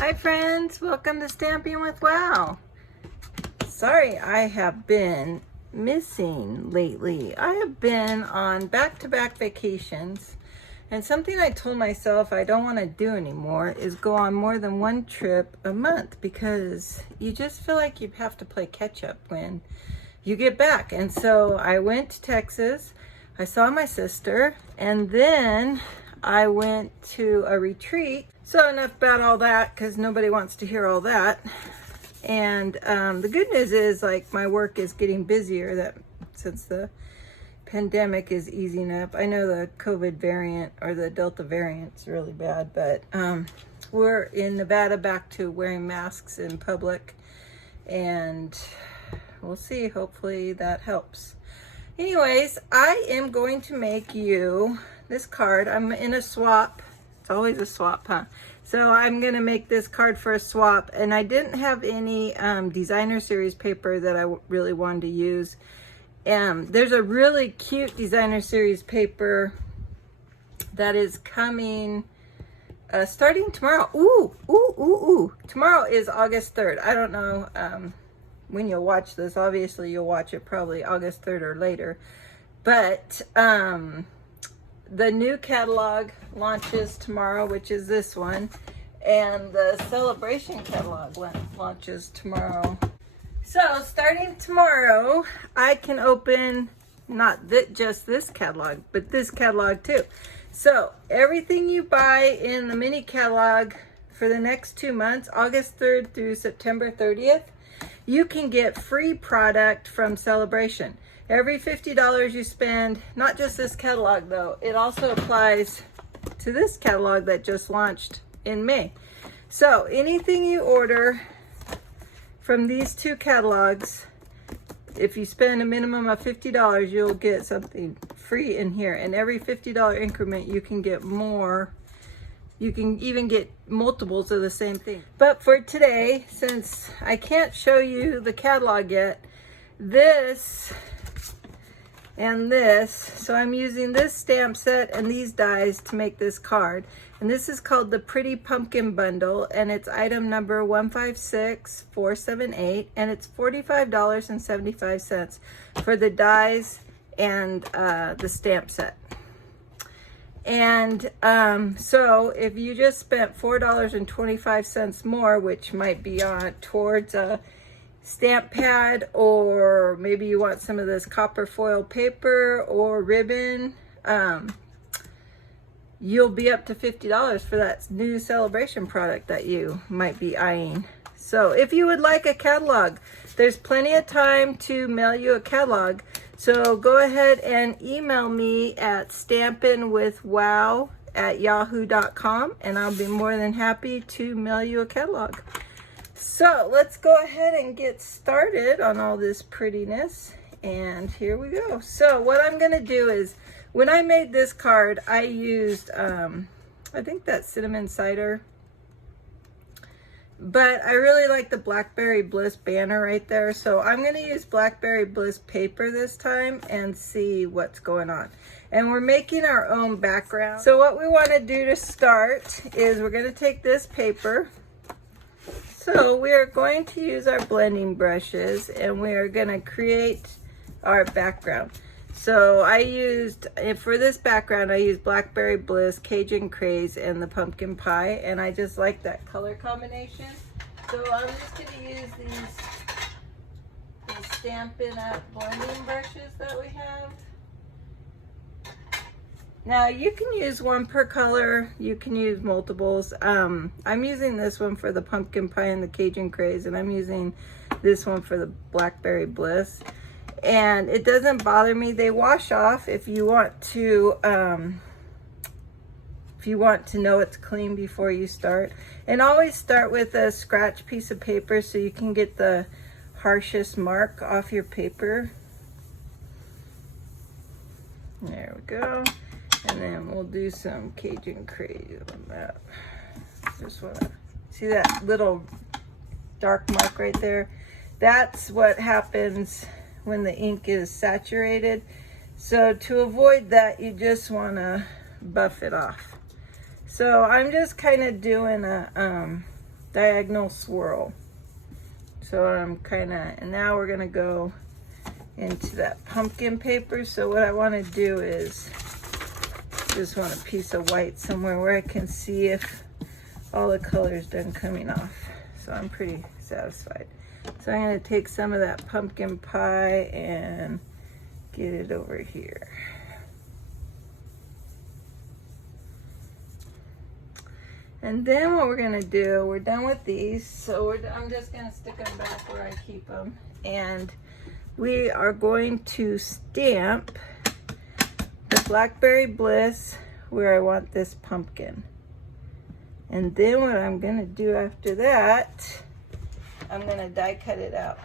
Hi friends, welcome to Stamping with Wow. Sorry I have been missing lately. I have been on back-to-back vacations, and something I told myself I don't want to do anymore is go on more than one trip a month, because you just feel like you have to play catch up when you get back. And so I went to Texas, I saw my sister, and then I went to a retreat. So enough about all that, because nobody wants to hear all that. And the good news is, like, my work is getting busier that since the pandemic is easing up. I know the COVID variant or the Delta variant is really bad, but we're in Nevada back to wearing masks in public, and we'll see. Hopefully that helps. Anyways, I am going to make you this card. I'm in a swap. It's always a swap, huh? So I'm going to make this card for a swap, and I didn't have any designer series paper that I really wanted to use. There's a really cute designer series paper that is coming starting tomorrow. Ooh. Tomorrow is August 3rd. I don't know when you'll watch this. Obviously, you'll watch it probably August 3rd or later. But the new catalog launches tomorrow, which is this one, and the celebration catalog launches tomorrow. So starting tomorrow, I can open not just this catalog, but this catalog too. So everything you buy in the mini catalog for the next 2 months, August 3rd through September 30th, you can get free product from Celebration. Every $50 you spend, not just this catalog though, it also applies to this catalog that just launched in May. So anything you order from these two catalogs, if you spend a minimum of $50, you'll get something free in here. And every $50 increment, you can get more. You can even get multiples of the same thing. But for today, since I can't show you the catalog yet, this and this, so I'm using this stamp set and these dies to make this card. And this is called the Pretty Pumpkin Bundle, and it's item number 156478, and it's $45.75 for the dies and the stamp set. And so if you just spent $4.25 more, which might be on towards a stamp pad, or maybe you want some of this copper foil paper or ribbon, you'll be up to $50 for that new celebration product that you might be eyeing. So if you would like a catalog, there's plenty of time to mail you a catalog. So go ahead and email me at stampinwithwow@yahoo.com, and I'll be more than happy to mail you a catalog. So let's go ahead and get started on all this prettiness. And here we go. So what I'm going to do is, when I made this card, I used, I think that's cinnamon cider. But I really like the Blackberry Bliss banner right there. So I'm going to use Blackberry Bliss paper this time and see what's going on. And we're making our own background. So what we want to do to start is we're going to take this paper. So we are going to use our blending brushes, and we are going to create our background. So I used, for this background, I used Blackberry Bliss, Cajun, Craze, and the pumpkin pie, and I just like that color combination. So I'm just going to use these Stampin Up blending brushes that we have. Now you can use one per color, you can use multiples. I'm using this one for the pumpkin pie and the Cajun Craze, and I'm using this one for the Blackberry Bliss. And it doesn't bother me. They wash off if you want to know it's clean before you start. And always start with a scratch piece of paper so you can get the harshest mark off your paper. There we go. And then we'll do some Cajun Craze on that. Just want to see that little dark mark right there. That's what happens when the ink is saturated. So to avoid that, you just want to buff it off. So I'm just kind of doing a diagonal swirl. So I'm kind of, and now we're gonna go into that pumpkin paper. So what I want to do is just want a piece of white somewhere where I can see if all the color's done coming off. So I'm pretty satisfied. So I'm going to take some of that pumpkin pie and get it over here. And then what we're going to do, we're done with these, so I'm just going to stick them back where I keep them. And we are going to stamp the Blackberry Bliss where I want this pumpkin. And then what I'm going to do after that, I'm going to die cut it out.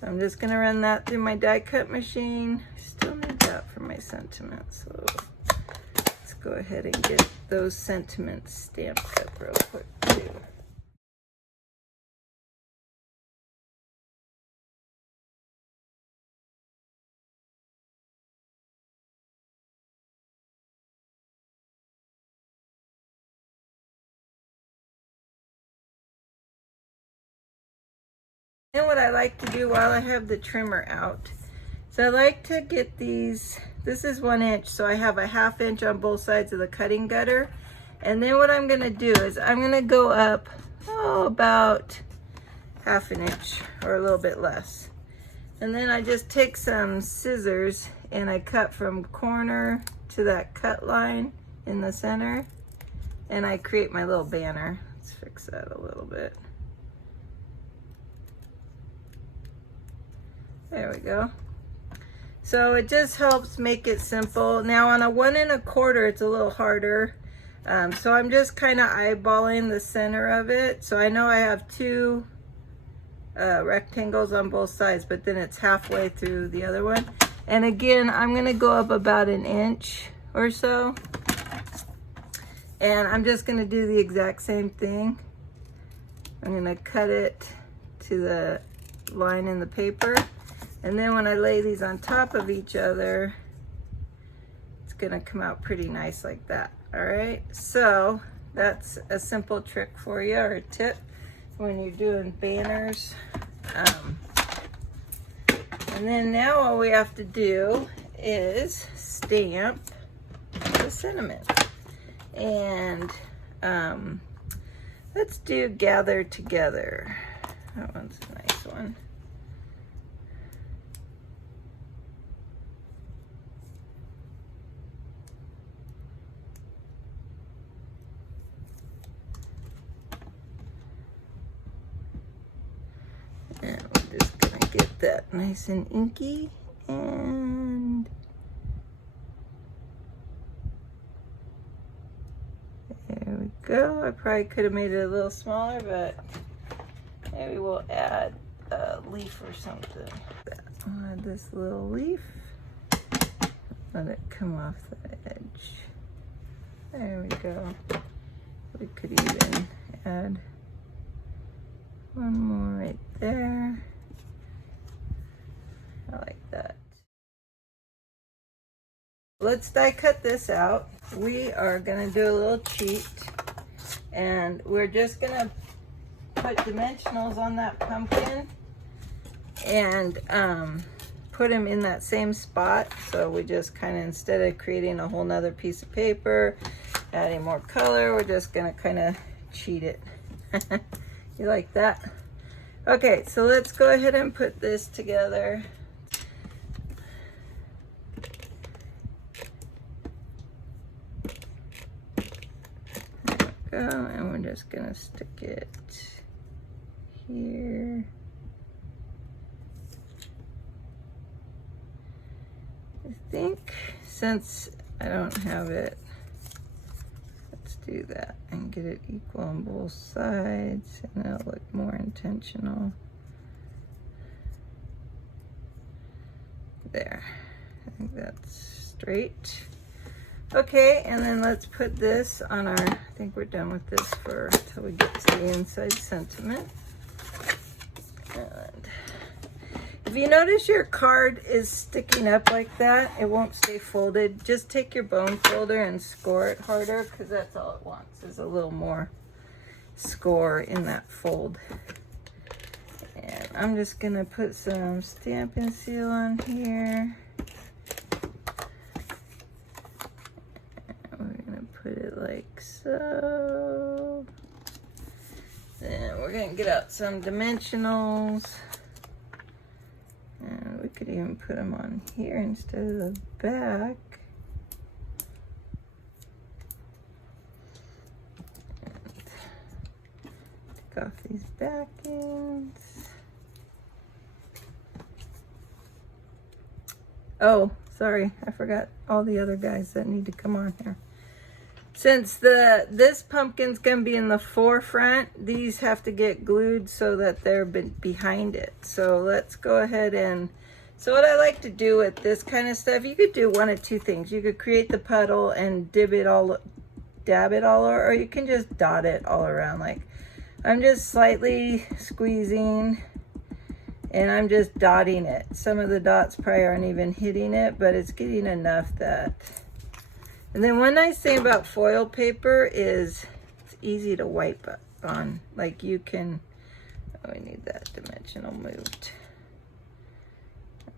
So I'm just going to run that through my die cut machine. Still need that for my sentiments. So let's go ahead and get those sentiments stamped up real quick too. And what I like to do while I have the trimmer out, so I like to get these, this is 1 inch, so I have a 1/2 inch on both sides of the cutting gutter. And then what I'm gonna do is I'm gonna go up, about 1/2 inch or a little bit less. And then I just take some scissors and I cut from corner to that cut line in the center. And I create my little banner. Let's fix that a little bit. There we go. So it just helps make it simple. Now on a 1 1/4, it's a little harder. So I'm just kind of eyeballing the center of it. So I know I have 2 rectangles on both sides, but then it's halfway through the other one. And again, I'm gonna go up about 1 inch or so. And I'm just gonna do the exact same thing. I'm gonna cut it to the line in the paper. And then when I lay these on top of each other, it's gonna come out pretty nice like that. All right, so that's a simple trick for you, or a tip when you're doing banners. And then now all we have to do is stamp the cinnamon. And let's do Gather Together. That one's a nice one. And we're just gonna get that nice and inky, and there we go. I probably could have made it a little smaller, but maybe we'll add a leaf or something. I'll add this little leaf. Let it come off the edge. There we go. We could even add one more right there. I like that. Let's die cut this out. We are gonna do a little cheat, and we're just gonna put dimensionals on that pumpkin and put them in that same spot. So we just kind of, instead of creating a whole nother piece of paper, adding more color, we're just gonna kind of cheat it. You like that? Okay, so let's go ahead and put this together. There we go, and we're just gonna stick it here. I think since I don't have it, let's do that and get it equal on both sides, and it'll look more intentional. There, I think that's straight. Okay, and then let's put this on our, I think we're done with this for until we get to the inside sentiment. If you notice your card is sticking up like that, it won't stay folded. Just take your bone folder and score it harder, because that's all it wants, is a little more score in that fold. And I'm just gonna put some Stampin' Seal on here. And we're gonna put it like so. Then we're gonna get out some dimensionals. And we could even put them on here instead of the back. And take off these back ends. Oh, sorry, I forgot all the other guys that need to come on here. Since this pumpkin's gonna be in the forefront, these have to get glued so that they're behind it. So let's go ahead and, so what I like to do with this kind of stuff, you could do one of two things. You could create the puddle and dab it all over, or you can just dot it all around. Like, I'm just slightly squeezing and I'm just dotting it. Some of the dots probably aren't even hitting it, but it's getting enough that. And then one nice thing about foil paper is it's easy to wipe on. Like you can, oh, we need that dimensional moved.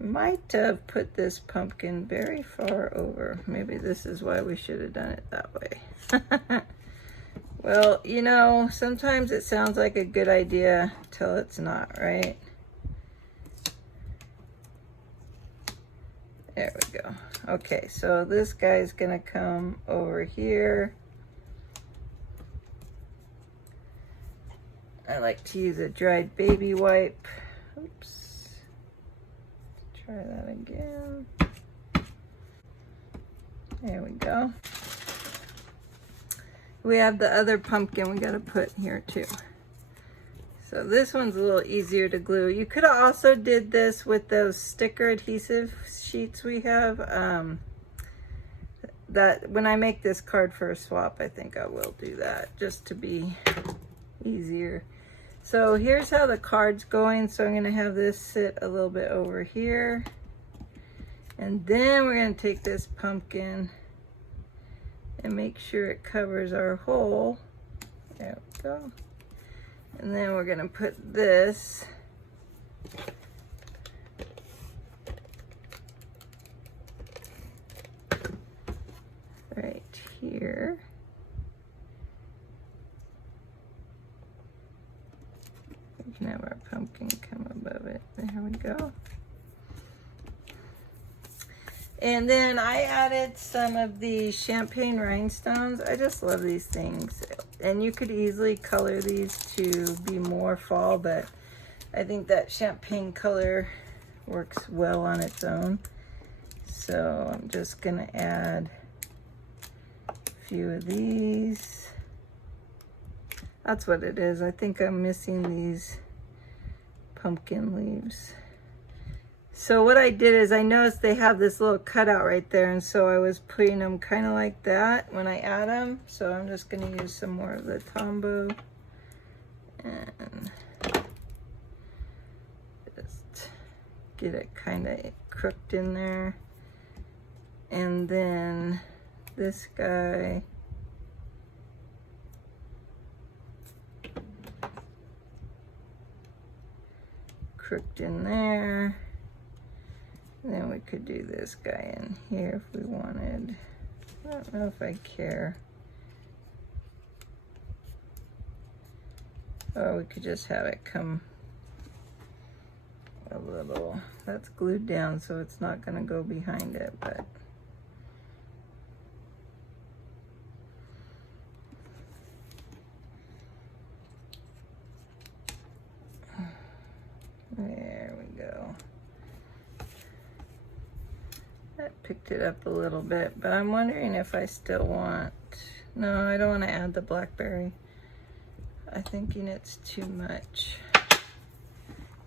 I might have put this pumpkin very far over. Maybe this is why we should have done it that way. Well, you know, sometimes it sounds like a good idea till it's not, right? There we go. Okay, so this guy's gonna come over here. I like to use a dried baby wipe. Oops. Try that again. There we go. We have the other pumpkin we gotta put here too. So this one's a little easier to glue. You could have also did this with those sticker adhesive sheets we have. That when I make this card for a swap, I think I will do that just to be easier. So here's how the card's going. So I'm gonna have this sit a little bit over here. And then we're gonna take this pumpkin and make sure it covers our hole. There we go. And then we're gonna put this right here. We can have our pumpkin come above it. There we go. And then I added some of the Champage Rhinestones. I just love these things. And you could easily color these to be more fall, but I think that champagne color works well on its own. So I'm just gonna add a few of these. That's what it is. I think I'm missing these pumpkin leaves. So what I did is I noticed they have this little cutout right there, and so I was putting them kind of like that when I add them. So I'm just going to use some more of the Tombow and just get it kind of crooked in there. And then this guy, crooked in there. And then we could do this guy in here if we wanted. I don't know if I care. Or we could just have it come a little. That's glued down, so it's not going to go behind it, but there we go. That picked it up a little bit, but I'm wondering if I still want, no, I don't want to add the blackberry. I'm thinking it's too much.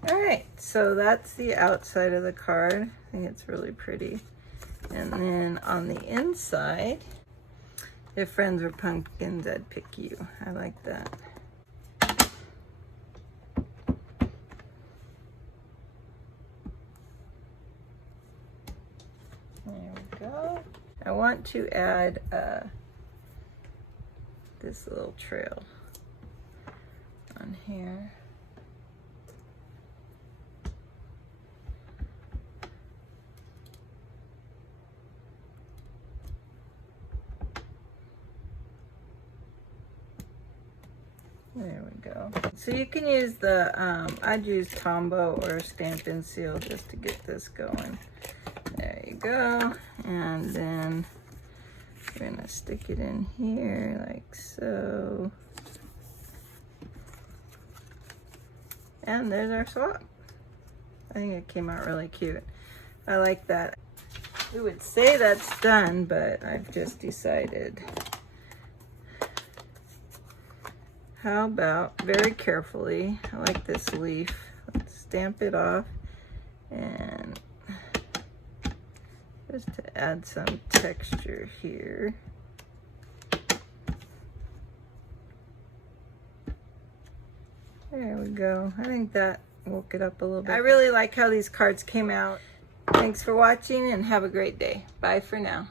All right, so that's the outside of the card. I think it's really pretty. And then on the inside, if friends were pumpkins, I'd pick you. I like that. There we go. I want to add this little trail on here. There we go. So you can use the, I'd use Tombow or Stampin' Seal just to get this going. There you go. And then we're gonna stick it in here like so. And there's our swap. I think it came out really cute. I like that. We would say that's done, but I've just decided. How about, very carefully, I like this leaf. Let's stamp it off and just to add some texture here. There we go. I think that woke it up a little bit. I really like how these cards came out. Thanks for watching and have a great day. Bye for now.